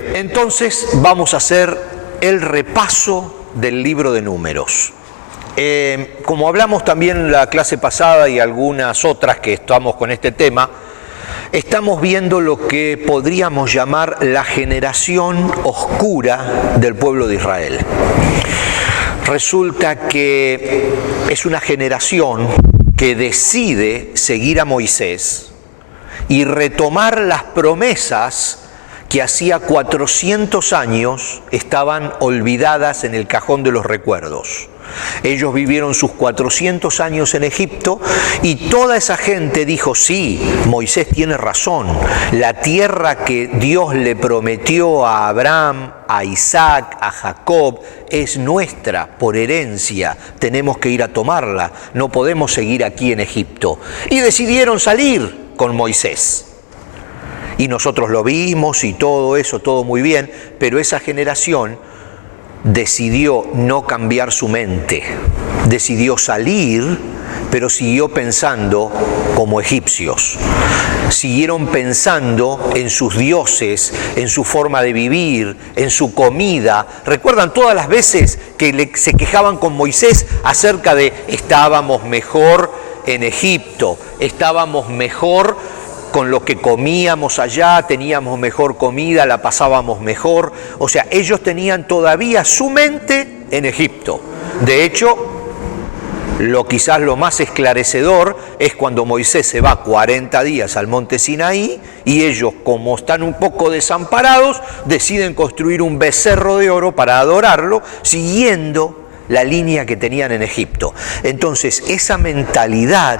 Bien, entonces vamos a hacer el repaso del libro de Números. Como hablamos también en la clase pasada y algunas otras que estamos con este tema, estamos viendo lo que podríamos llamar la generación oscura del pueblo de Israel. Resulta que es una generación que decide seguir a Moisés y retomar las promesas que hacía 400 años estaban olvidadas en el cajón de los recuerdos. Ellos vivieron sus 400 años en Egipto y toda esa gente dijo, sí, Moisés tiene razón, la tierra que Dios le prometió a Abraham, a Isaac, a Jacob, es nuestra por herencia, tenemos que ir a tomarla, no podemos seguir aquí en Egipto. Y decidieron salir con Moisés. Y nosotros lo vimos y todo eso, todo muy bien, pero esa generación decidió no cambiar su mente, decidió salir, pero siguió pensando como egipcios. Siguieron pensando en sus dioses, en su forma de vivir, en su comida. ¿Recuerdan todas las veces que se quejaban con Moisés acerca de estábamos mejor en Egipto, estábamos mejor con lo que comíamos allá, teníamos mejor comida, la pasábamos mejor? O sea, ellos tenían todavía su mente en Egipto. De hecho, quizás lo más esclarecedor es cuando Moisés se va 40 días al monte Sinaí y ellos, como están un poco desamparados, deciden construir un becerro de oro para adorarlo, siguiendo la línea que tenían en Egipto. Entonces, esa mentalidad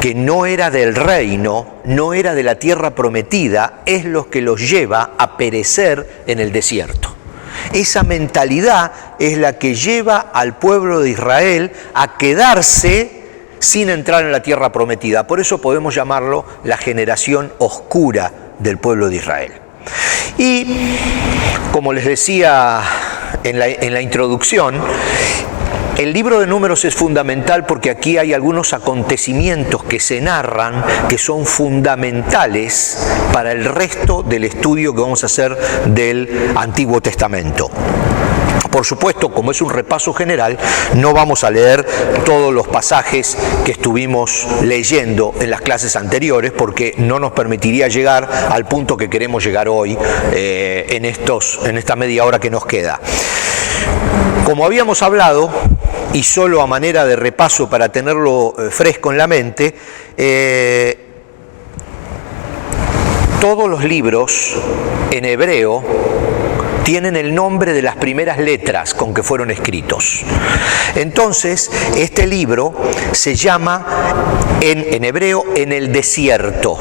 que no era del reino, no era de la tierra prometida, es lo que los lleva a perecer en el desierto. Esa mentalidad es la que lleva al pueblo de Israel a quedarse sin entrar en la tierra prometida. Por eso podemos llamarlo la generación oscura del pueblo de Israel. Y como les decía en la introducción, el libro de Números es fundamental porque aquí hay algunos acontecimientos que se narran que son fundamentales para el resto del estudio que vamos a hacer del Antiguo Testamento. Por supuesto, como es un repaso general, no vamos a leer todos los pasajes que estuvimos leyendo en las clases anteriores porque no nos permitiría llegar al punto que queremos llegar hoy en esta media hora que nos queda. Como habíamos hablado, y solo a manera de repaso para tenerlo fresco en la mente, todos los libros en hebreo tienen el nombre de las primeras letras con que fueron escritos. Entonces, este libro se llama en hebreo en el desierto,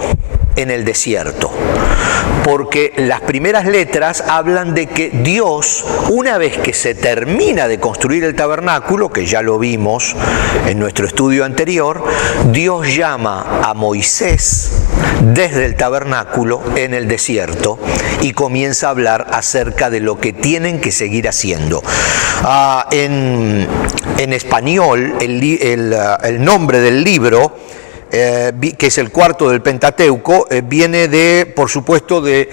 porque las primeras letras hablan de que Dios, una vez que se termina de construir el tabernáculo, que ya lo vimos en nuestro estudio anterior, Dios llama a Moisés desde el tabernáculo en el desierto y comienza a hablar acerca de lo que tienen que seguir haciendo. En español, el nombre del libro, que es el cuarto del Pentateuco, viene por supuesto de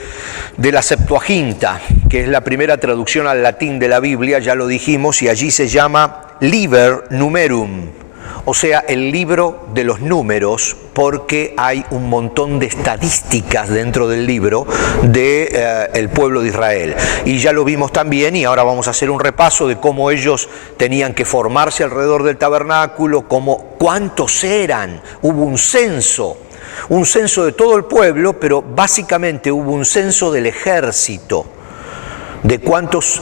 la Septuaginta, que es la primera traducción al latín de la Biblia, ya lo dijimos, y allí se llama Liber Numerum, o sea, el libro de los números, porque hay un montón de estadísticas dentro del libro del pueblo de Israel. Y ya lo vimos también, y ahora vamos a hacer un repaso de cómo ellos tenían que formarse alrededor del tabernáculo, cuántos eran. Hubo un censo de todo el pueblo, pero básicamente hubo un censo del ejército, de cuántos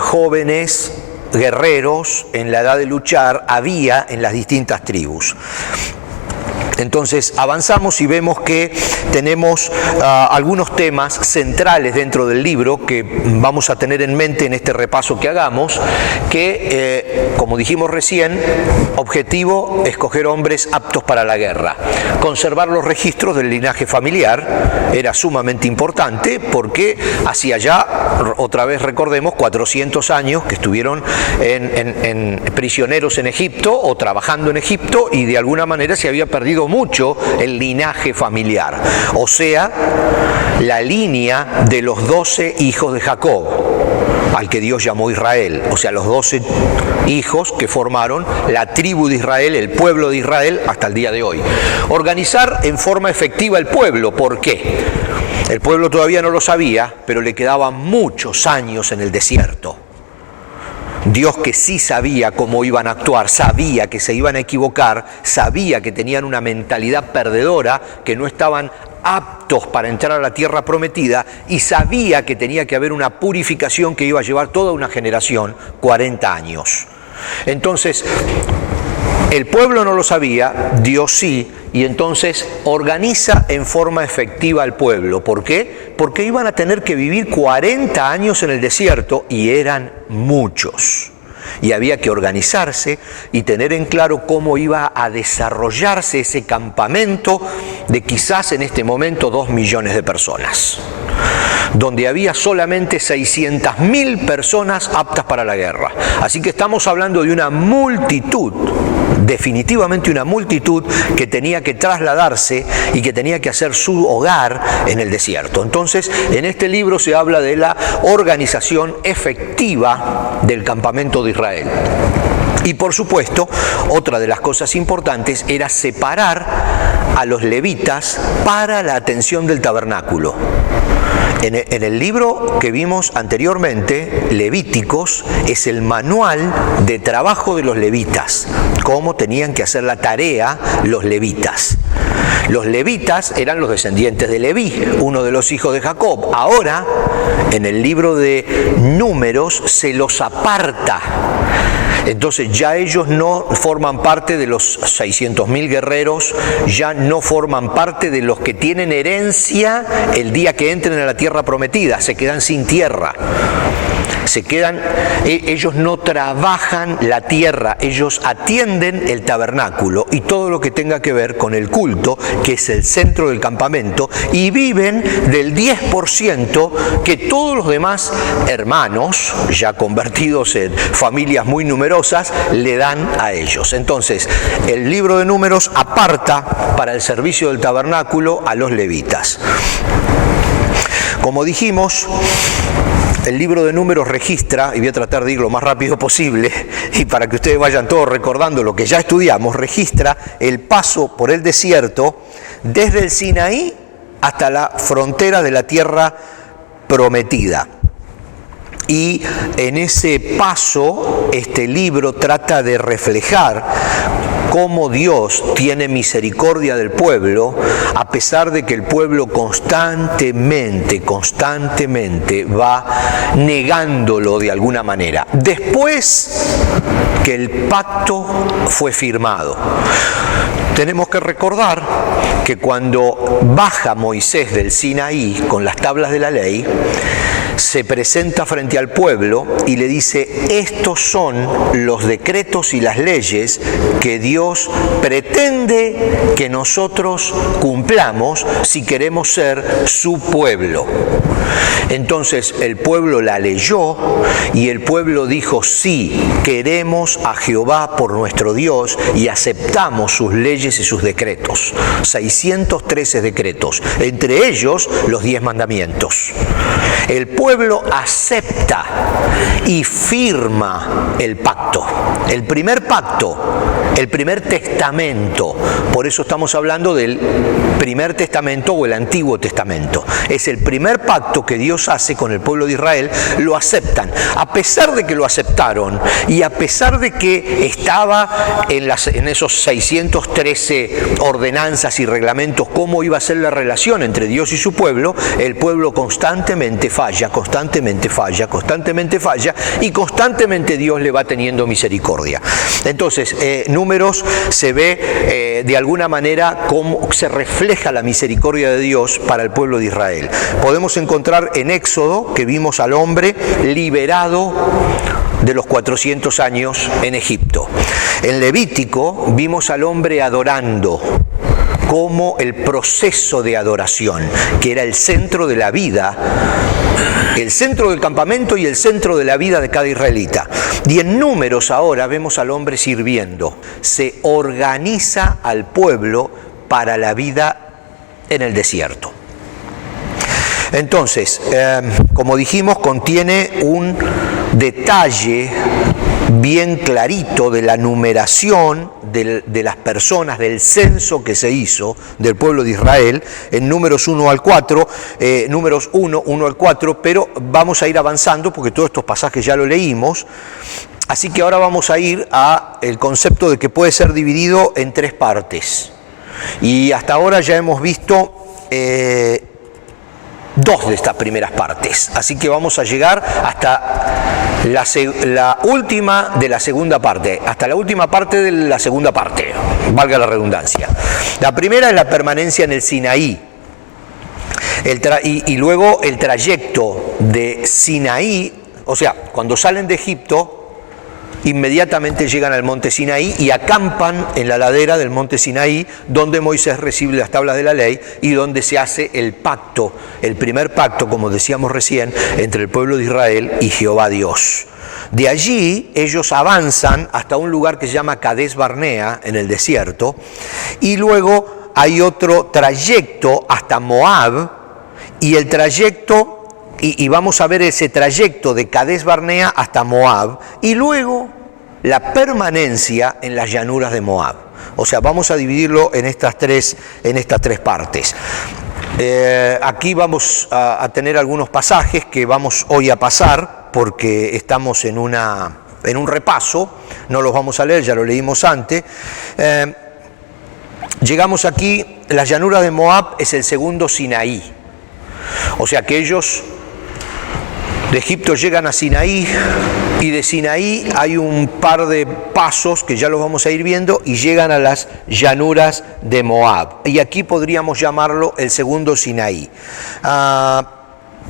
jóvenes guerreros en la edad de luchar había en las distintas tribus. Entonces avanzamos y vemos que tenemos algunos temas centrales dentro del libro que vamos a tener en mente en este repaso que hagamos, que como dijimos recién, objetivo, escoger hombres aptos para la guerra. Conservar los registros del linaje familiar era sumamente importante porque hacia allá, otra vez recordemos, 400 años que estuvieron en prisioneros en Egipto o trabajando en Egipto y de alguna manera se había perdido respetando mucho el linaje familiar, o sea, la línea de los 12 hijos de Jacob, al que Dios llamó Israel, o sea, los 12 hijos que formaron la tribu de Israel, el pueblo de Israel, hasta el día de hoy. Organizar en forma efectiva el pueblo, ¿por qué? El pueblo todavía no lo sabía, pero le quedaban muchos años en el desierto. Dios, que sí sabía cómo iban a actuar, sabía que se iban a equivocar, sabía que tenían una mentalidad perdedora, que no estaban aptos para entrar a la tierra prometida, y sabía que tenía que haber una purificación que iba a llevar toda una generación, 40 años. Entonces, el pueblo no lo sabía, Dios sí, y entonces organiza en forma efectiva al pueblo. ¿Por qué? Porque iban a tener que vivir 40 años en el desierto, y eran muchos. Y había que organizarse y tener en claro cómo iba a desarrollarse ese campamento de quizás en este momento 2 millones de personas, donde había solamente 600.000 personas aptas para la guerra. Así que estamos hablando de una multitud, definitivamente una multitud que tenía que trasladarse y que tenía que hacer su hogar en el desierto. Entonces, en este libro se habla de la organización efectiva del campamento de Israel. Y por supuesto, otra de las cosas importantes era separar a los levitas para la atención del tabernáculo. En el libro que vimos anteriormente, Levíticos, es el manual de trabajo de los levitas, cómo tenían que hacer la tarea los levitas. Los levitas eran los descendientes de Leví, uno de los hijos de Jacob. Ahora, en el libro de Números, se los aparta. Entonces ya ellos no forman parte de los 600.000 guerreros, ya no forman parte de los que tienen herencia el día que entren a la tierra prometida, se quedan sin tierra. Ellos no trabajan la tierra, ellos atienden el tabernáculo y todo lo que tenga que ver con el culto, que es el centro del campamento, y viven del 10% que todos los demás hermanos, ya convertidos en familias muy numerosas, le dan a ellos. Entonces, el libro de Números aparta para el servicio del tabernáculo a los levitas. Como dijimos, el libro de Números registra, y voy a tratar de ir lo más rápido posible, y para que ustedes vayan todos recordando lo que ya estudiamos, registra el paso por el desierto desde el Sinaí hasta la frontera de la tierra prometida. Y en ese paso, este libro trata de reflejar cómo Dios tiene misericordia del pueblo, a pesar de que el pueblo constantemente va negándolo de alguna manera. Después que el pacto fue firmado, tenemos que recordar que cuando baja Moisés del Sinaí con las tablas de la ley, se presenta frente al pueblo y le dice: estos son los decretos y las leyes que Dios pretende que nosotros cumplamos si queremos ser su pueblo. Entonces el pueblo la leyó y el pueblo dijo: sí, queremos a Jehová por nuestro Dios y aceptamos sus leyes y sus decretos. 613 decretos, entre ellos los 10 mandamientos. El pueblo acepta y firma el pacto, el primer pacto, el primer testamento. Por eso estamos hablando del primer testamento o el Antiguo Testamento. Es el primer pacto que Dios hace con el pueblo de Israel, lo aceptan. A pesar de que lo aceptaron y a pesar de que estaba en esos 613 ordenanzas y reglamentos cómo iba a ser la relación entre Dios y su pueblo, el pueblo constantemente falla y constantemente Dios le va teniendo misericordia. Entonces, Números se ve de alguna manera cómo se refleja la misericordia de Dios para el pueblo de Israel. Podemos encontrar en Éxodo que vimos al hombre liberado de los 400 años en Egipto. En Levítico vimos al hombre adorando, como el proceso de adoración, que era el centro de la vida, el centro del campamento y el centro de la vida de cada israelita. Y en Números ahora vemos al hombre sirviendo. Se organiza al pueblo para la vida en el desierto. Entonces, como dijimos, contiene un detalle bien clarito de la numeración de las personas, del censo que se hizo del pueblo de Israel, en números 1 al 4, números 1 al 4, pero vamos a ir avanzando porque todos estos pasajes ya lo leímos, así que ahora vamos a ir al concepto de que puede ser dividido en 3 partes. Y hasta ahora ya hemos visto 2 de estas primeras partes, así que vamos a llegar hasta la última de la segunda parte, hasta la última parte de la segunda parte, valga la redundancia. La primera es la permanencia en el Sinaí, y luego el trayecto de Sinaí, o sea, cuando salen de Egipto, inmediatamente llegan al monte Sinaí y acampan en la ladera del monte Sinaí, donde Moisés recibe las tablas de la ley y donde se hace el pacto, el primer pacto, como decíamos recién, entre el pueblo de Israel y Jehová Dios. De allí ellos avanzan hasta un lugar que se llama Cades Barnea, en el desierto, y luego hay otro trayecto hasta Moab, y el trayecto, y vamos a ver ese trayecto de Cades Barnea hasta Moab, y luego la permanencia en las llanuras de Moab. O sea, vamos a dividirlo en estas tres partes. Aquí vamos a tener algunos pasajes que vamos hoy a pasar, porque estamos en un repaso, no los vamos a leer, ya lo leímos antes. Llegamos aquí, las llanuras de Moab es el segundo Sinaí. O sea que ellos de Egipto llegan a Sinaí, y de Sinaí hay un par de pasos que ya los vamos a ir viendo y llegan a las llanuras de Moab. Y aquí podríamos llamarlo el segundo Sinaí.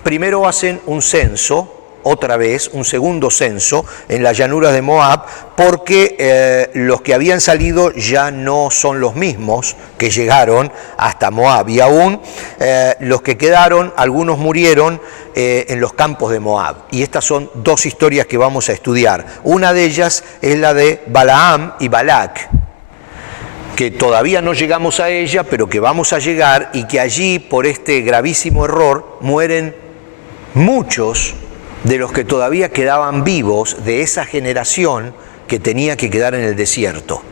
Primero hacen un censo, otra vez, un segundo censo en las llanuras de Moab, porque los que habían salido ya no son los mismos que llegaron hasta Moab, y aún los que quedaron, algunos murieron en los campos de Moab. Y estas son 2 historias que vamos a estudiar. Una de ellas es la de Balaam y Balac, que todavía no llegamos a ella, pero que vamos a llegar, y que allí, por este gravísimo error, mueren muchos de los que todavía quedaban vivos de esa generación que tenía que quedar en el desierto,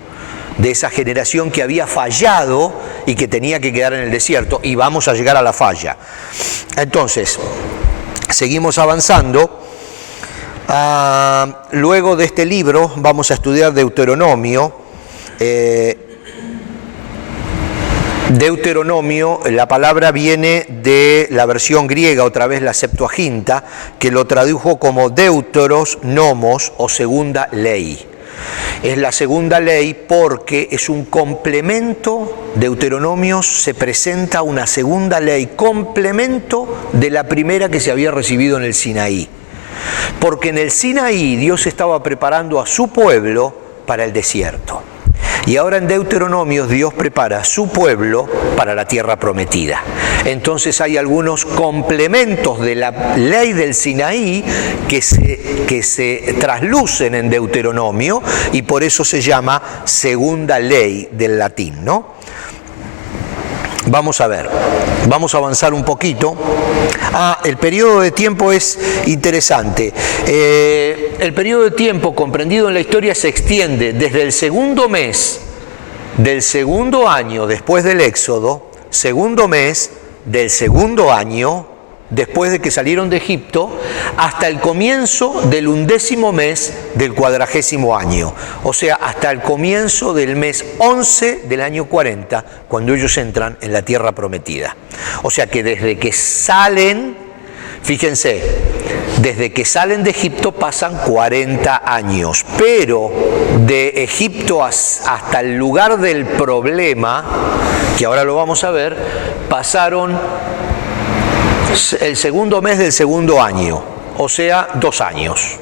de esa generación que había fallado y que tenía que quedar en el desierto, y vamos a llegar a la falla. Entonces, seguimos avanzando. Luego de este libro vamos a estudiar Deuteronomio. Deuteronomio, la palabra viene de la versión griega, otra vez la Septuaginta, que lo tradujo como Deuteros Nomos, o segunda ley. Es la segunda ley porque es un complemento. Deuteronomio se presenta una segunda ley, complemento de la primera que se había recibido en el Sinaí. Porque en el Sinaí Dios estaba preparando a su pueblo para el desierto. Y ahora en Deuteronomio Dios prepara a su pueblo para la tierra prometida. Entonces hay algunos complementos de la ley del Sinaí que se traslucen en Deuteronomio, y por eso se llama segunda ley del latín, ¿no? Vamos a ver, vamos a avanzar un poquito. El periodo de tiempo es interesante. El periodo de tiempo comprendido en la historia se extiende desde el segundo mes del segundo año después del Éxodo, segundo mes del segundo año después de que salieron de Egipto, hasta el comienzo del 11º mes del 40º año, o sea, hasta el comienzo del mes 11 del año 40, cuando ellos entran en la tierra prometida. O sea que desde que salen, fíjense, desde que salen de Egipto pasan 40 años, pero de Egipto hasta el lugar del problema, que ahora lo vamos a ver, pasaron el segundo mes del segundo año, o sea, 2 años.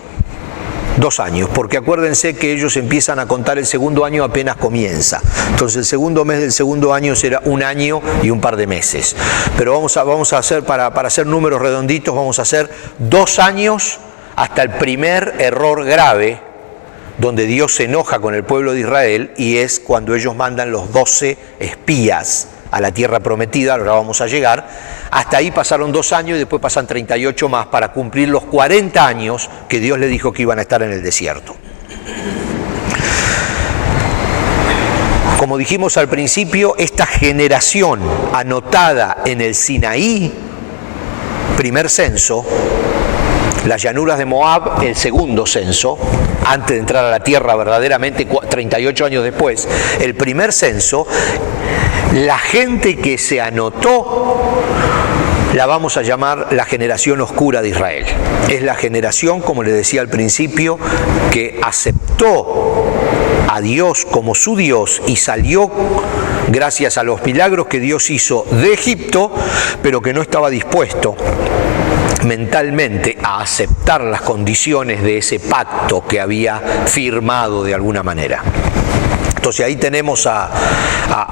2 años, porque acuérdense que ellos empiezan a contar el segundo año apenas comienza. Entonces el segundo mes del segundo año será 1 año y un par de meses. Pero vamos a hacer, para hacer números redonditos, vamos a hacer 2 años hasta el primer error grave donde Dios se enoja con el pueblo de Israel, y es cuando ellos mandan los 12 espías a la tierra prometida. Ahora vamos a llegar. Hasta ahí pasaron 2 años y después pasan 38 más para cumplir los 40 años que Dios le dijo que iban a estar en el desierto. Como dijimos al principio, esta generación anotada en el Sinaí, primer censo, las llanuras de Moab, el segundo censo, antes de entrar a la tierra verdaderamente, 38 años después, el primer censo, la gente que se anotó la vamos a llamar la generación oscura de Israel. Es la generación, como les decía al principio, que aceptó a Dios como su Dios y salió gracias a los milagros que Dios hizo de Egipto, pero que no estaba dispuesto mentalmente a aceptar las condiciones de ese pacto que había firmado de alguna manera. Entonces ahí tenemos a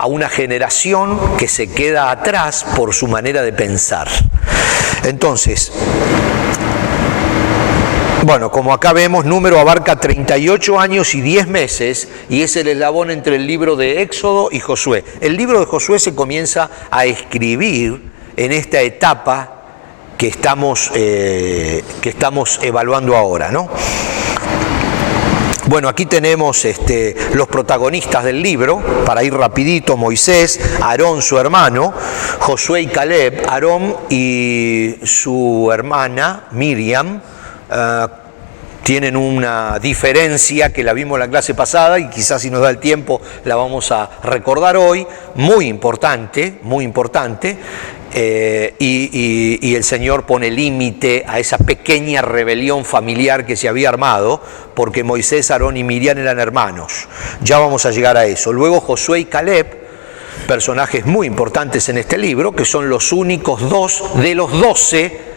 una generación que se queda atrás por su manera de pensar. Entonces, bueno, como acá vemos, Número abarca 38 años y 10 meses y es el eslabón entre el libro de Éxodo y Josué. El libro de Josué se comienza a escribir en esta etapa que estamos evaluando ahora, ¿no? Bueno, aquí tenemos los protagonistas del libro, para ir rapidito: Moisés, Aarón su hermano, Josué y Caleb. Aarón y su hermana Miriam tienen una diferencia que la vimos en la clase pasada y quizás, si nos da el tiempo, la vamos a recordar hoy, muy importante, muy importante. Y el Señor pone límite a esa pequeña rebelión familiar que se había armado, porque Moisés, Aarón y Miriam eran hermanos. Ya vamos a llegar a eso. Luego Josué y Caleb, personajes muy importantes en este libro, que son los únicos 2 de los 12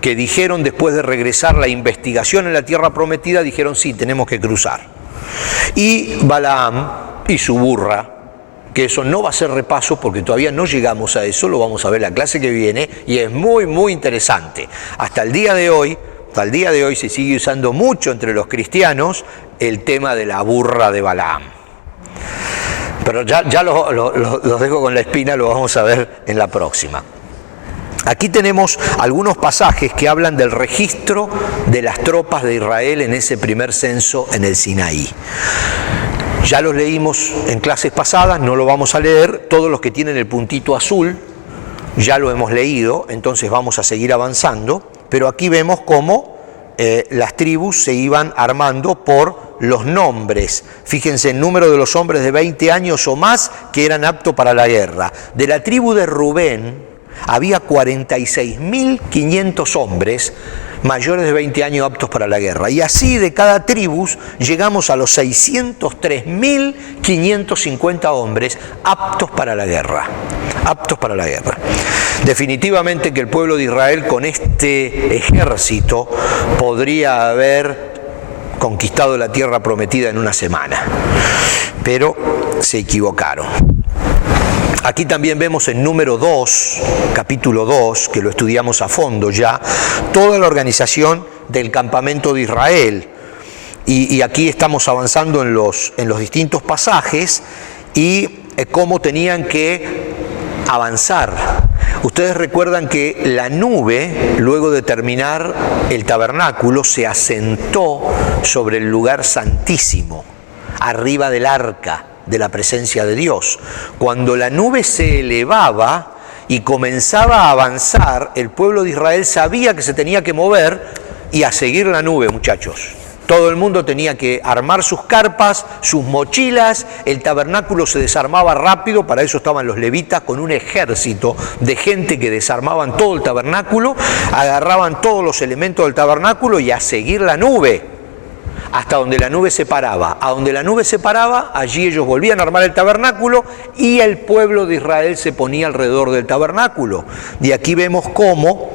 que dijeron, después de regresar la investigación en la tierra prometida, dijeron sí, tenemos que cruzar. Y Balaam y su burra, que eso no va a ser repaso porque todavía no llegamos a eso, lo vamos a ver la clase que viene y es muy, muy interesante. Hasta el día de hoy se sigue usando mucho entre los cristianos el tema de la burra de Balaam. Pero ya los dejo con la espina, lo vamos a ver en la próxima. Aquí tenemos algunos pasajes que hablan del registro de las tropas de Israel en ese primer censo en el Sinaí. Ya los leímos en clases pasadas, no lo vamos a leer. Todos los que tienen el puntito azul ya lo hemos leído, entonces vamos a seguir avanzando. Pero aquí vemos cómo las tribus se iban armando por los nombres. Fíjense el número de los hombres de 20 años o más que eran aptos para la guerra. De la tribu de Rubén había 46.500 hombres mayores de 20 años aptos para la guerra. Y así de cada tribu llegamos a los 603.550 hombres aptos para la guerra. Aptos para la guerra. Definitivamente que el pueblo de Israel con este ejército podría haber conquistado la tierra prometida en una semana. Pero se equivocaron. Aquí también vemos en Número 2, capítulo 2, que lo estudiamos a fondo ya, toda la organización del campamento de Israel. Y aquí estamos avanzando en los distintos pasajes y cómo tenían que avanzar. Ustedes recuerdan que la nube, luego de terminar el tabernáculo, se asentó sobre el lugar santísimo, arriba del arca de la presencia de Dios. Cuando la nube se elevaba y comenzaba a avanzar, el pueblo de Israel sabía que se tenía que mover y a seguir la nube, muchachos. Todo el mundo tenía que armar sus carpas, sus mochilas, el tabernáculo se desarmaba rápido, para eso estaban los levitas con un ejército de gente que desarmaban todo el tabernáculo, agarraban todos los elementos del tabernáculo y a seguir la nube. Hasta donde la nube se paraba. A donde la nube se paraba, allí ellos volvían a armar el tabernáculo y el pueblo de Israel se ponía alrededor del tabernáculo. Y aquí vemos cómo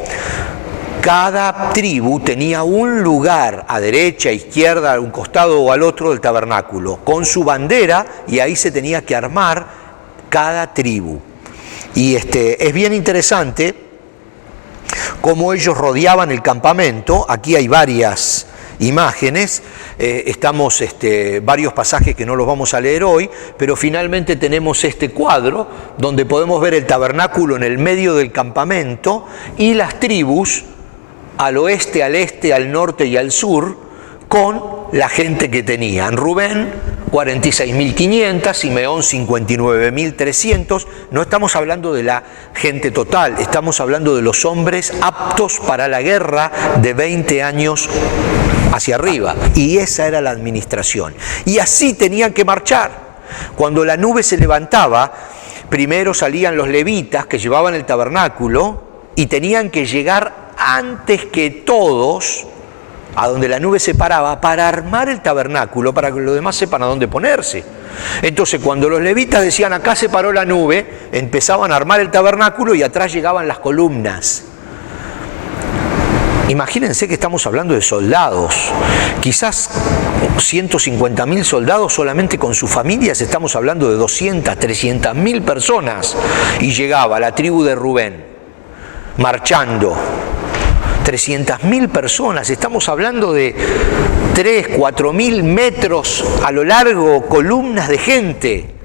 cada tribu tenía un lugar a derecha, a izquierda, a un costado o al otro del tabernáculo, con su bandera, y ahí se tenía que armar cada tribu. Y es bien interesante cómo ellos rodeaban el campamento. Aquí hay varias imágenes. estamos varios pasajes que no los vamos a leer hoy, pero finalmente tenemos este cuadro donde podemos ver el tabernáculo en el medio del campamento y las tribus al oeste, al este, al norte y al sur, con la gente que tenían. Rubén, 46.500, Simeón, 59.300. No estamos hablando de la gente total, estamos hablando de los hombres aptos para la guerra de 20 años hacia arriba. Y esa era la administración. Y así tenían que marchar. Cuando la nube se levantaba, primero salían los levitas que llevaban el tabernáculo y tenían que llegar antes que todos a donde la nube se paraba para armar el tabernáculo, para que los demás sepan a dónde ponerse. Entonces, cuando los levitas decían acá se paró la nube, empezaban a armar el tabernáculo y atrás llegaban las columnas. Imagínense que estamos hablando de soldados, quizás 150.000 soldados solamente con sus familias, estamos hablando de 200, 300.000 personas. Y llegaba la tribu de Rubén, marchando, 300.000 personas, estamos hablando de 3.000, 4.000 metros a lo largo, columnas de gente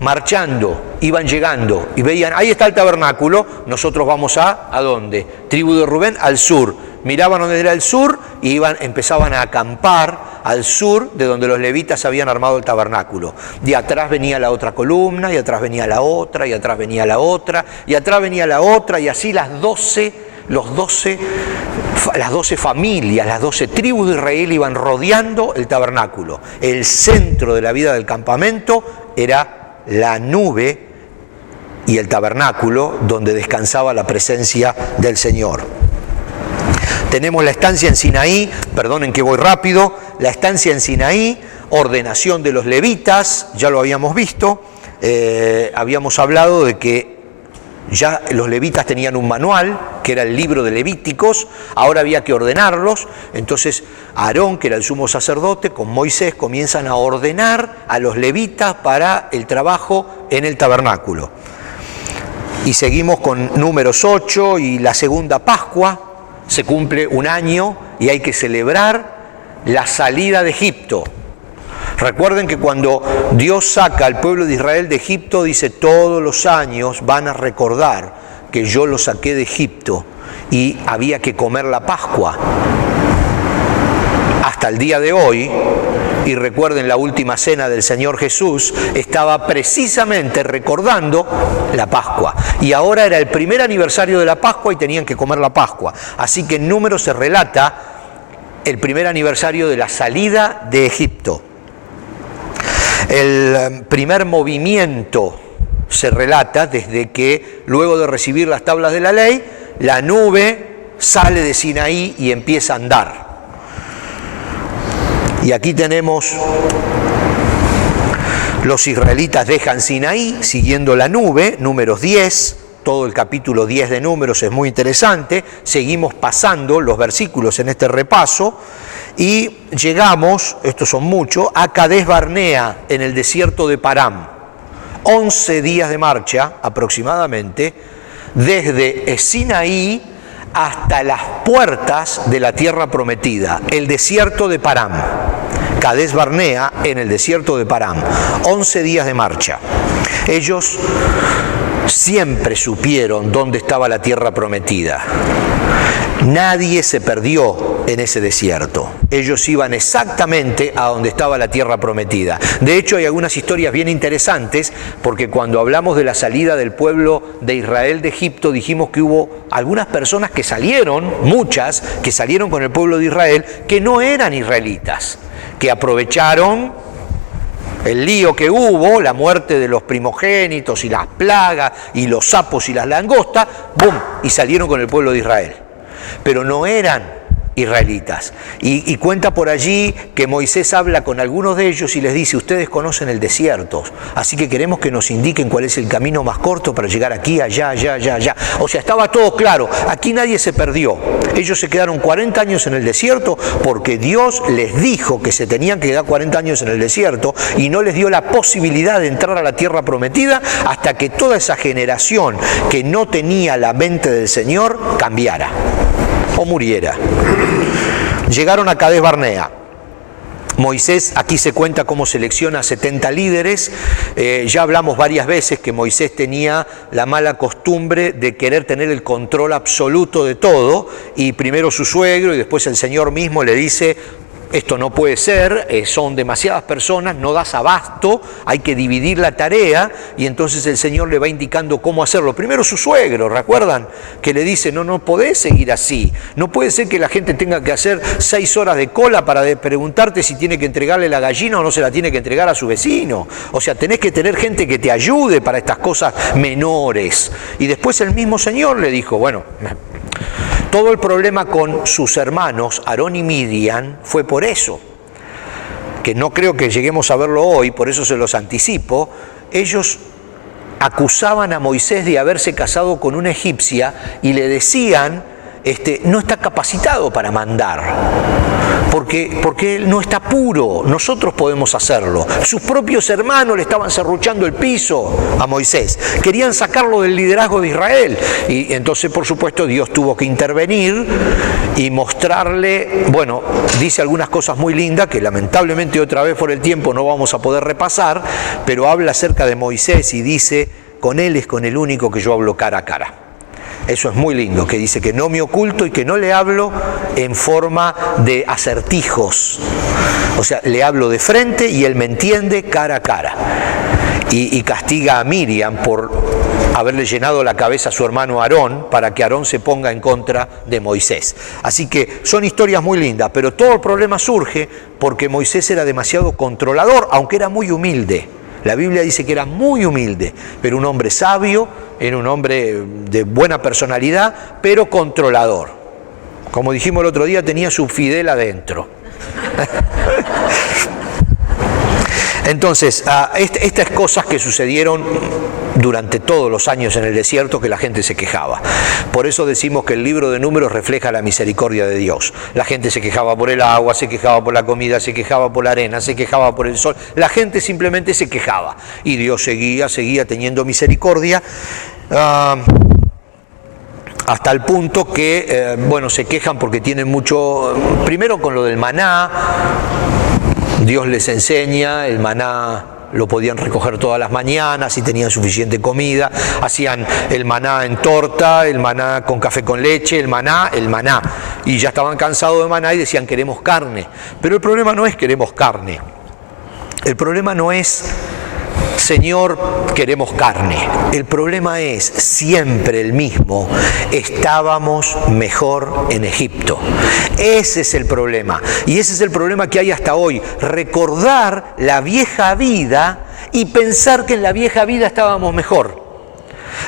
marchando, iban llegando y veían, ahí está el tabernáculo, nosotros vamos ¿a dónde? Tribu de Rubén, al sur. Miraban dónde era el sur y empezaban a acampar al sur de donde los levitas habían armado el tabernáculo. De atrás venía la otra columna, y atrás venía la otra, y atrás venía la otra, y atrás venía la otra, y así las 12 familias, las 12 tribus de Israel iban rodeando el tabernáculo. El centro de la vida del campamento era la nube y el tabernáculo donde descansaba la presencia del Señor. Tenemos la estancia en Sinaí, perdonen que voy rápido, la estancia en Sinaí, ordenación de los levitas, ya lo habíamos visto, habíamos hablado de que ya los levitas tenían un manual, que era el libro de Levíticos, ahora había que ordenarlos, entonces Aarón, que era el sumo sacerdote, con Moisés comienzan a ordenar a los levitas para el trabajo en el tabernáculo. Y seguimos con Números 8 y la segunda Pascua, se cumple un año y hay que celebrar la salida de Egipto. Recuerden que cuando Dios saca al pueblo de Israel de Egipto, dice todos los años van a recordar que yo los saqué de Egipto y había que comer la Pascua. Hasta el día de hoy, y recuerden la última cena del Señor Jesús, estaba precisamente recordando la Pascua. Y ahora era el primer aniversario de la Pascua y tenían que comer la Pascua. Así que en Números se relata el primer aniversario de la salida de Egipto. El primer movimiento se relata desde que, luego de recibir las tablas de la ley, la nube sale de Sinaí y empieza a andar. Y aquí tenemos, los israelitas dejan Sinaí siguiendo la nube, Números 10, todo el capítulo 10 de Números es muy interesante, seguimos pasando los versículos en este repaso y llegamos, estos son muchos, a Cades Barnea en el desierto de Param, 11 días de marcha aproximadamente, desde Sinaí hasta las puertas de la tierra prometida, el desierto de Param. Cades Barnea en el desierto de Param, 11 días de marcha. Ellos siempre supieron dónde estaba la tierra prometida. Nadie se perdió en ese desierto. Ellos iban exactamente a donde estaba la tierra prometida. De hecho, hay algunas historias bien interesantes, porque cuando hablamos de la salida del pueblo de Israel de Egipto, dijimos que hubo algunas personas que salieron, muchas, que salieron con el pueblo de Israel, que no eran israelitas, que aprovecharon el lío que hubo, la muerte de los primogénitos y las plagas y los sapos y las langostas, ¡bum!, y salieron con el pueblo de Israel. Pero no eran israelitas. Y cuenta por allí que Moisés habla con algunos de ellos y les dice, ustedes conocen el desierto, así que queremos que nos indiquen cuál es el camino más corto para llegar aquí, allá, allá, allá, allá. O sea, estaba todo claro, aquí nadie se perdió. Ellos se quedaron 40 años en el desierto porque Dios les dijo que se tenían que quedar 40 años en el desierto y no les dio la posibilidad de entrar a la tierra prometida hasta que toda esa generación que no tenía la mente del Señor cambiara o muriera. Llegaron a Cades Barnea Moisés, aquí se cuenta cómo selecciona a 70 líderes. Ya hablamos varias veces que Moisés tenía la mala costumbre de querer tener el control absoluto de todo, y primero su suegro y después el Señor mismo le dice: esto no puede ser, son demasiadas personas, no das abasto, hay que dividir la tarea, y entonces el Señor le va indicando cómo hacerlo. Primero su suegro, ¿recuerdan? Que le dice: no podés seguir así, no puede ser que la gente tenga que hacer 6 horas de cola para preguntarte si tiene que entregarle la gallina o no se la tiene que entregar a su vecino. O sea, tenés que tener gente que te ayude para estas cosas menores. Y después el mismo Señor le dijo: bueno, todo el problema con sus hermanos, Aarón y Miriam, fue por eso, que no creo que lleguemos a verlo hoy, por eso se los anticipo. Ellos acusaban a Moisés de haberse casado con una egipcia y le decían: no está capacitado para mandar, porque él no está puro, nosotros podemos hacerlo. Sus propios hermanos le estaban serruchando el piso a Moisés, querían sacarlo del liderazgo de Israel, y entonces por supuesto Dios tuvo que intervenir y mostrarle, bueno, dice algunas cosas muy lindas que lamentablemente otra vez por el tiempo no vamos a poder repasar, pero habla acerca de Moisés y dice: con él es con el único que yo hablo cara a cara. Eso es muy lindo, que dice que no me oculto y que no le hablo en forma de acertijos. O sea, le hablo de frente y él me entiende cara a cara. Y castiga a Miriam por haberle llenado la cabeza a su hermano Aarón, para que Aarón se ponga en contra de Moisés. Así que son historias muy lindas, pero todo el problema surge porque Moisés era demasiado controlador, aunque era muy humilde. La Biblia dice que era muy humilde, pero un hombre sabio, era un hombre de buena personalidad, pero controlador. Como dijimos el otro día, tenía su Fidel adentro. Entonces, estas cosas que sucedieron durante todos los años en el desierto, que la gente se quejaba. Por eso decimos que el libro de Números refleja la misericordia de Dios. La gente se quejaba por el agua, se quejaba por la comida, se quejaba por la arena, se quejaba por el sol. La gente simplemente se quejaba. Y Dios seguía teniendo misericordia. Hasta el punto que, se quejan porque tienen mucho... Primero con lo del maná. Dios les enseña, el maná lo podían recoger todas las mañanas y tenían suficiente comida, hacían el maná en torta, el maná con café con leche, el maná, y ya estaban cansados de maná y decían: queremos carne. Pero el problema no es queremos carne, el problema no es: Señor, queremos carne. El problema es siempre el mismo: estábamos mejor en Egipto. Ese es el problema. Y ese es el problema que hay hasta hoy. Recordar la vieja vida y pensar que en la vieja vida estábamos mejor.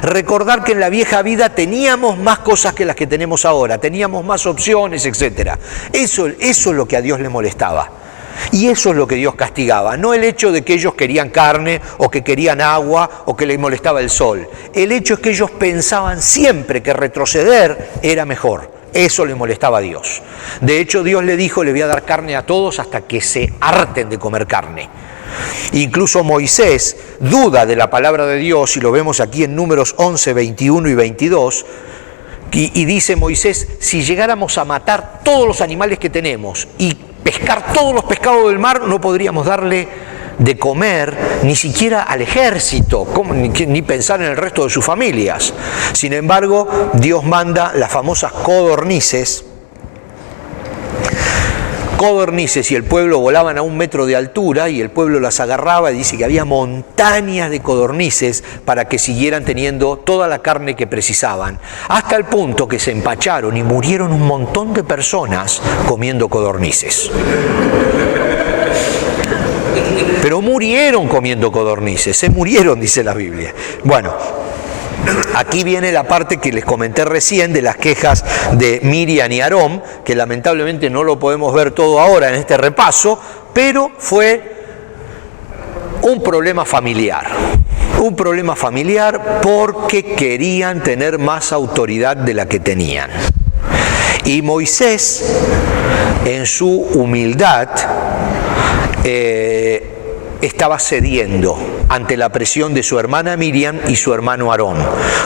Recordar que en la vieja vida teníamos más cosas que las que tenemos ahora, teníamos más opciones, etc. Eso es lo que a Dios le molestaba. Y eso es lo que Dios castigaba, no el hecho de que ellos querían carne o que querían agua o que les molestaba el sol. El hecho es que ellos pensaban siempre que retroceder era mejor. Eso le molestaba a Dios. De hecho, Dios le dijo: le voy a dar carne a todos hasta que se harten de comer carne. Incluso Moisés duda de la palabra de Dios, y lo vemos aquí en Números 11, 21 y 22, y dice Moisés: si llegáramos a matar todos los animales que tenemos y pescar todos los pescados del mar, no podríamos darle de comer ni siquiera al ejército, ni pensar en el resto de sus familias. Sin embargo, Dios manda las famosas codornices, y el pueblo volaban a 1 metro de altura y el pueblo las agarraba, y dice que había montañas de codornices para que siguieran teniendo toda la carne que precisaban, hasta el punto que se empacharon y murieron un montón de personas comiendo codornices. Pero murieron comiendo codornices, se murieron, dice la Biblia. Bueno, aquí viene la parte que les comenté recién de las quejas de Miriam y Aarón, que lamentablemente no lo podemos ver todo ahora en este repaso, pero fue un problema familiar. Un problema familiar porque querían tener más autoridad de la que tenían. Y Moisés, en su humildad, estaba cediendo. ante la presión de su hermana Miriam y su hermano Aarón.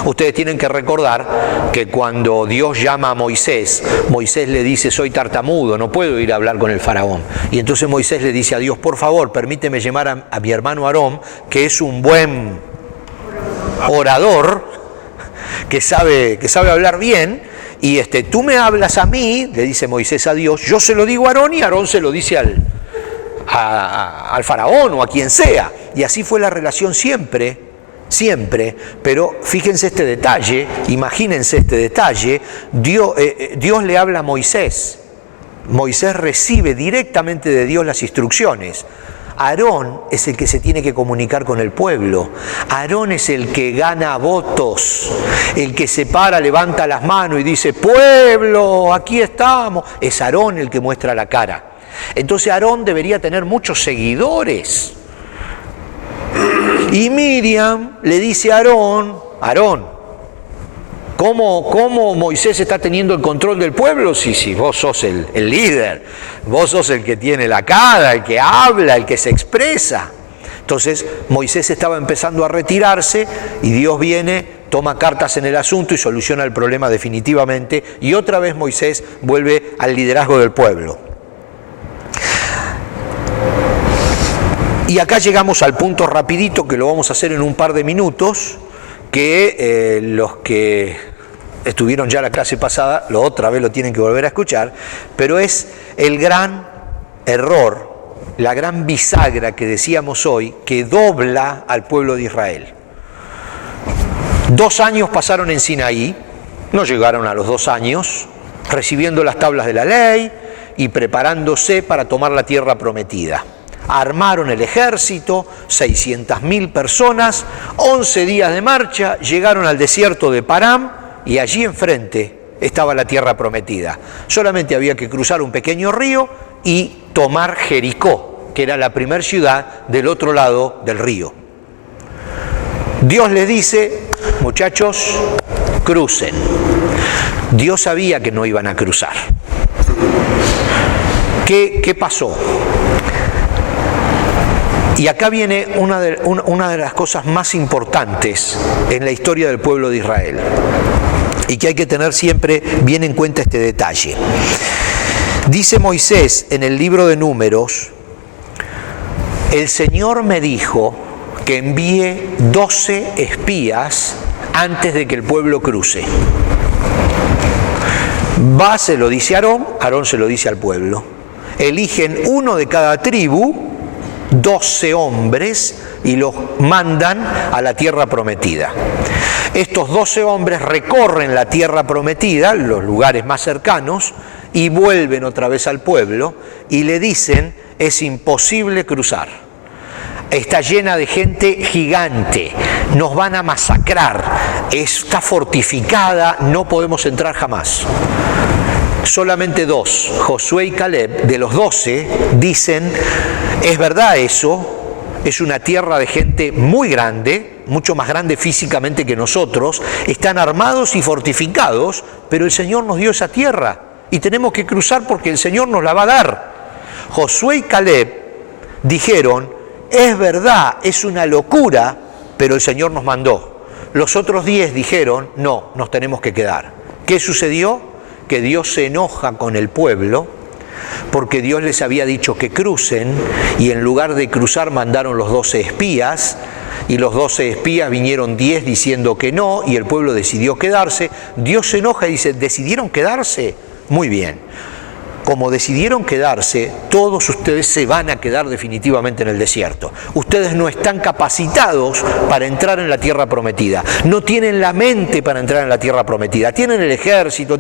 Ustedes tienen que recordar que cuando Dios llama a Moisés, Moisés le dice: soy tartamudo, no puedo ir a hablar con el faraón. Y entonces Moisés le dice a Dios: por favor, permíteme llamar a mi hermano Aarón, que es un buen orador, que sabe hablar bien, y tú me hablas a mí, le dice Moisés a Dios, yo se lo digo a Aarón y Aarón se lo dice al faraón o a quien sea. Y así fue la relación siempre, pero fíjense este detalle, imagínense este detalle, Dios le habla a Moisés, Moisés recibe directamente de Dios las instrucciones. Aarón es el que se tiene que comunicar con el pueblo. Aarón es el que gana votos, el que se para, levanta las manos y dice: pueblo, aquí estamos. Es Aarón el que muestra la cara. Entonces Aarón debería tener muchos seguidores. Y Miriam le dice a Aarón: Aarón, ¿cómo Moisés está teniendo el control del pueblo? Si vos sos el líder, vos sos el que tiene la cara, el que habla, el que se expresa. Entonces Moisés estaba empezando a retirarse y Dios viene, toma cartas en el asunto y soluciona el problema definitivamente. Y otra vez Moisés vuelve al liderazgo del pueblo. Y acá llegamos al punto rapidito, que lo vamos a hacer en un par de minutos, que los que estuvieron ya la clase pasada, otra vez lo tienen que volver a escuchar, pero es el gran error, la gran bisagra que decíamos hoy, que dobla al pueblo de Israel. 2 años pasaron en Sinaí, no llegaron a los 2 años, recibiendo las tablas de la ley y preparándose para tomar la tierra prometida. Armaron el ejército, 600.000 personas, 11 días de marcha, llegaron al desierto de Param y allí enfrente estaba la tierra prometida. Solamente había que cruzar un pequeño río y tomar Jericó, que era la primera ciudad del otro lado del río. Dios les dice: muchachos, crucen. Dios sabía que no iban a cruzar. ¿Qué pasó? Y acá viene una de las cosas más importantes en la historia del pueblo de Israel, y que hay que tener siempre bien en cuenta este detalle. Dice Moisés en el libro de Números: el Señor me dijo que envíe 12 espías antes de que el pueblo cruce. Va, se lo dice a Aarón, Aarón se lo dice al pueblo. Eligen uno de cada tribu, 12 hombres, y los mandan a la tierra prometida. Estos 12 hombres recorren la tierra prometida, los lugares más cercanos, y vuelven otra vez al pueblo y le dicen: es imposible cruzar. Está llena de gente gigante, nos van a masacrar, está fortificada, no podemos entrar jamás. Solamente 2, Josué y Caleb, de los 12, dicen: es verdad eso, es una tierra de gente muy grande, mucho más grande físicamente que nosotros, están armados y fortificados, pero el Señor nos dio esa tierra y tenemos que cruzar porque el Señor nos la va a dar. Josué y Caleb dijeron: es verdad, es una locura, pero el Señor nos mandó. Los otros 10 dijeron: no, nos tenemos que quedar. ¿Qué sucedió? Que Dios se enoja con el pueblo porque Dios les había dicho que crucen, y en lugar de cruzar mandaron los 12 espías, y los 12 espías vinieron 10 diciendo que no, y el pueblo decidió quedarse. Dios se enoja y dice: ¿decidieron quedarse? Muy bien. Como decidieron quedarse, todos ustedes se van a quedar definitivamente en el desierto. Ustedes no están capacitados para entrar en la tierra prometida. No tienen la mente para entrar en la tierra prometida. Tienen el ejército,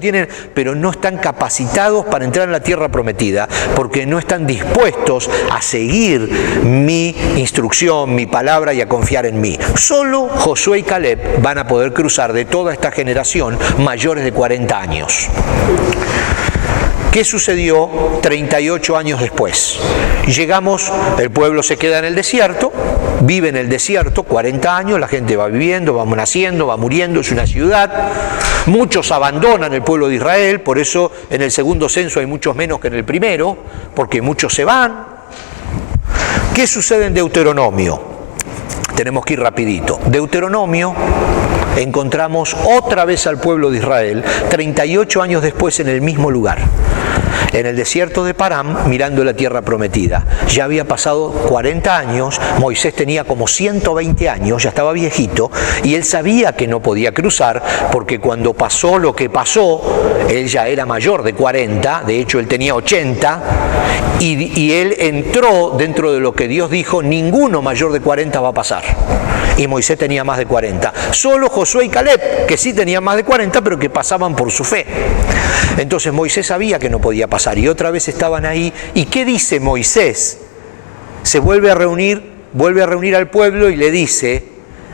pero no están capacitados para entrar en la tierra prometida porque no están dispuestos a seguir mi instrucción, mi palabra y a confiar en mí. Solo Josué y Caleb van a poder cruzar de toda esta generación mayores de 40 años. ¿Qué sucedió 38 años después? Llegamos, el pueblo se queda en el desierto, vive en el desierto 40 años, la gente va viviendo, va naciendo, va muriendo, es una ciudad. Muchos abandonan el pueblo de Israel, por eso en el segundo censo hay muchos menos que en el primero, porque muchos se van. ¿Qué sucede en Deuteronomio? Tenemos que ir rapidito. Deuteronomio, encontramos otra vez al pueblo de Israel, 38 años después en el mismo lugar, en el desierto de Parán, mirando la tierra prometida. Ya había pasado 40 años, Moisés tenía como 120 años, ya estaba viejito, y él sabía que no podía cruzar, porque cuando pasó lo que pasó, él ya era mayor de 40, de hecho él tenía 80, y él entró dentro de lo que Dios dijo, ninguno mayor de 40 va a pasar. Y Moisés tenía más de 40. Solo Josué y Caleb, que sí tenían más de 40, pero que pasaban por su fe. Entonces Moisés sabía que no podía pasar, y otra vez estaban ahí. ¿Y qué dice Moisés? Se vuelve a reunir al pueblo y le dice,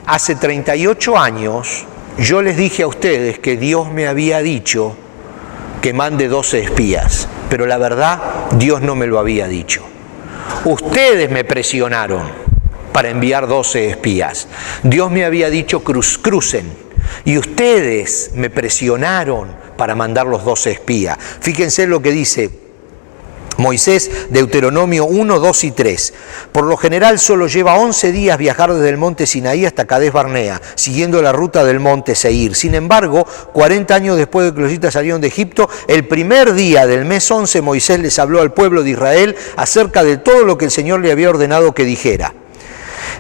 hace 38 años yo les dije a ustedes que Dios me había dicho que mande 12 espías, pero la verdad Dios no me lo había dicho. Ustedes me presionaron para enviar 12 espías. Dios me había dicho crucen, y ustedes me presionaron para mandar los 12 espías. Fíjense lo que dice Moisés, Deuteronomio 1, 2 y 3. Por lo general solo lleva 11 días viajar desde el monte Sinaí hasta Cades Barnea, siguiendo la ruta del monte Seir. Sin embargo, 40 años después de que los israelitas salieron de Egipto, el primer día del mes 11, Moisés les habló al pueblo de Israel acerca de todo lo que el Señor le había ordenado que dijera.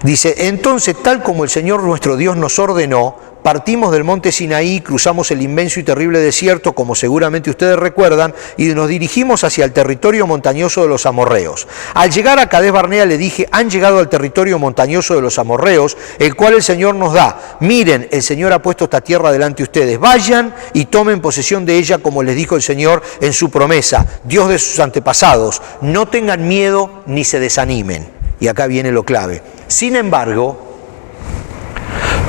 Dice, entonces, tal como el Señor nuestro Dios nos ordenó, partimos del monte Sinaí, cruzamos el inmenso y terrible desierto, como seguramente ustedes recuerdan, y nos dirigimos hacia el territorio montañoso de los amorreos. Al llegar a Cades Barnea le dije, han llegado al territorio montañoso de los amorreos, el cual el Señor nos da. Miren, el Señor ha puesto esta tierra delante de ustedes. Vayan y tomen posesión de ella, como les dijo el Señor en su promesa, Dios de sus antepasados. No tengan miedo ni se desanimen. Y acá viene lo clave. Sin embargo,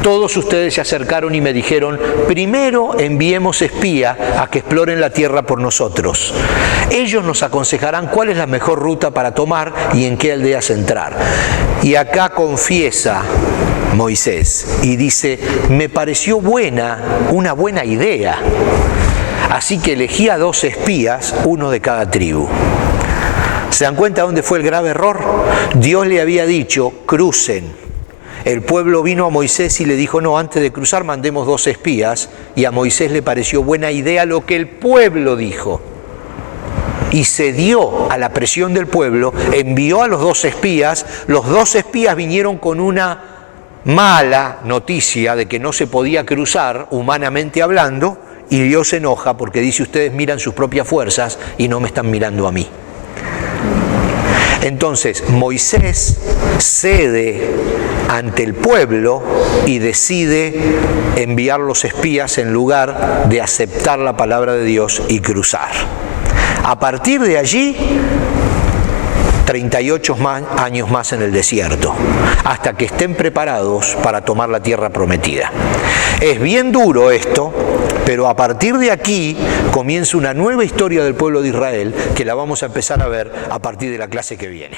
todos ustedes se acercaron y me dijeron, primero enviemos espía a que exploren la tierra por nosotros. Ellos nos aconsejarán cuál es la mejor ruta para tomar y en qué aldeas entrar. Y acá confiesa Moisés y dice, me pareció una buena idea. Así que elegí a 2 espías, uno de cada tribu. ¿Se dan cuenta dónde fue el grave error? Dios le había dicho, crucen. El pueblo vino a Moisés y le dijo, no, antes de cruzar mandemos 2 espías, y a Moisés le pareció buena idea lo que el pueblo dijo. Y cedió a la presión del pueblo, envió a los 2 espías, los 2 espías vinieron con una mala noticia de que no se podía cruzar, humanamente hablando, y Dios se enoja porque dice, ustedes miran sus propias fuerzas y no me están mirando a mí. Entonces Moisés cede ante el pueblo y decide enviar los espías en lugar de aceptar la palabra de Dios y cruzar. A partir de allí, 38 años más en el desierto, hasta que estén preparados para tomar la tierra prometida. Es bien duro esto, pero a partir de aquí comienza una nueva historia del pueblo de Israel que la vamos a empezar a ver a partir de la clase que viene.